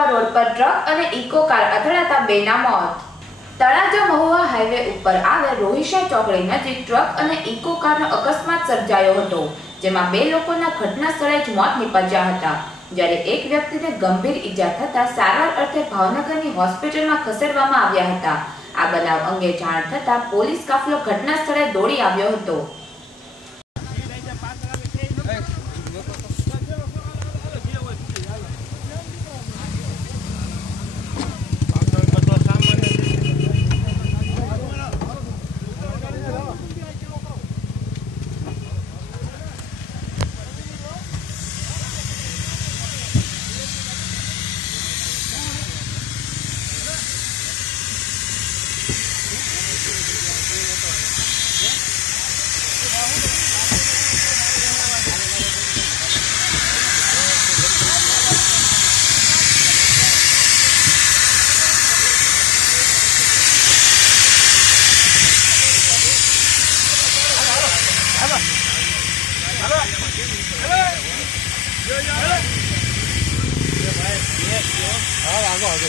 Mahuva road પર truck અને Eeco car અથડાતા બેના મોત તળાજા મહુવા હાઈવે ઉપર આવેલ રોહિશા ચોકડી નજીક ટ્રક અને ઇકો કારનો અકસ્માત સર્જાયો હતો જેમાં બે લોકોના ઘટના સ્થળે જ મોત નિપજ્યા હતા જ્યારે એક વ્યક્તિને ગંભીર ઈજા થતા સારવાર અર્થે ભાવનગરની હોસ્પિટલમાં ખસેડવામાં આવ્યા હતા આ બનાવ અંગે જાણ થતા પોલીસ કાફલો ઘટના સ્થળે દોડી આવ્યો હતો આગો આગો